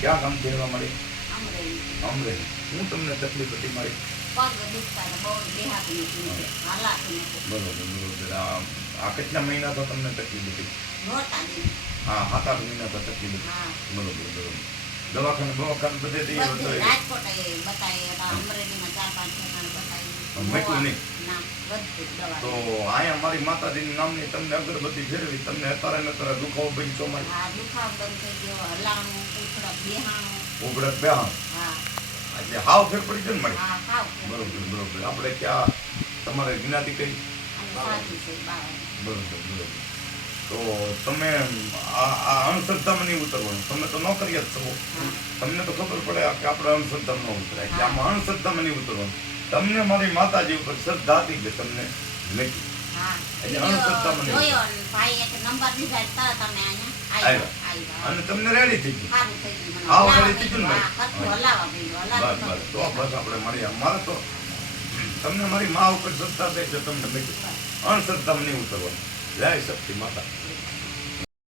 ક્યાં ગામથી રહેવા મળી? અમરેલી. અમરેલી. હું તમને તકલીફ હતી મારી? પગ દુખતા હતા, બહુ દેહાતી નથી, હાલાતી નથી. બરોબર. આ કેટલા મહિના તો તમને તકલીફ હતી? નહોતા દી. હા, 7-8 મહિના તો તકલીફ હતી. હા. બરોબર. દવાખાને બધે જઈએ તો રાજકોટ બતાવી, અમરેલીમાં 4-5 ઠેકાણે બતાવી. મટ્યું નહીં? ના, બધું દવા. તો અહીંયા મારી માતાજીની નામની તમને અગરબત્તી ફેરવી, તમને અત્યારે દુખાવો બંધ છો મારી? હા, દુખાવો બંધ થઈ ગયો, હલાણું, ઉખડક, બેહાણું. ઉગડક બેહાણ. હા. એટલે હાવ ફેર પડી છે ને મારી? હા, હાવ. બરોબર. આપણે ક્યાં તમારે જ્ઞાતિ કઈ? સાચું છે, બાવા. બરોબર. તો તમે આ અંધશ્રદ્ધામાં નહીં ઉતરવાનું. તમે તો નોકરી જ છો, તમને તો ખબર પડે કે આપણે અંધશ્રદ્ધામાં ન ઉતરાય. એટલે આમાં અંધશ્રદ્ધામાં નહીં ઉતરવાનું. તમને મારી માતાજી ઉપર શ્રદ્ધા હતી કે તમને મેકી. હા. એટલે અંધશ્રદ્ધામાં નહીં જોયો ને ભાઈ એક નંબર દીધા તો તમે અહીંયા આવ્યા. અને તમને રેડી થઈ ગયું. સારું થઈ ગયું મને. હાવ રેડી થઈ ગયું ને? હા, કશું હલાવા માંડ્યું, હલાવા બસ તો બસ આપણે મળીએ. મારે તો તમને મારી મા ઉપર શ્રદ્ધા થઈ છે, તમને મેકી. અંધશ્રદ્ધામાં નહીં ઉતરવાનું. જય શક્તિ માતા.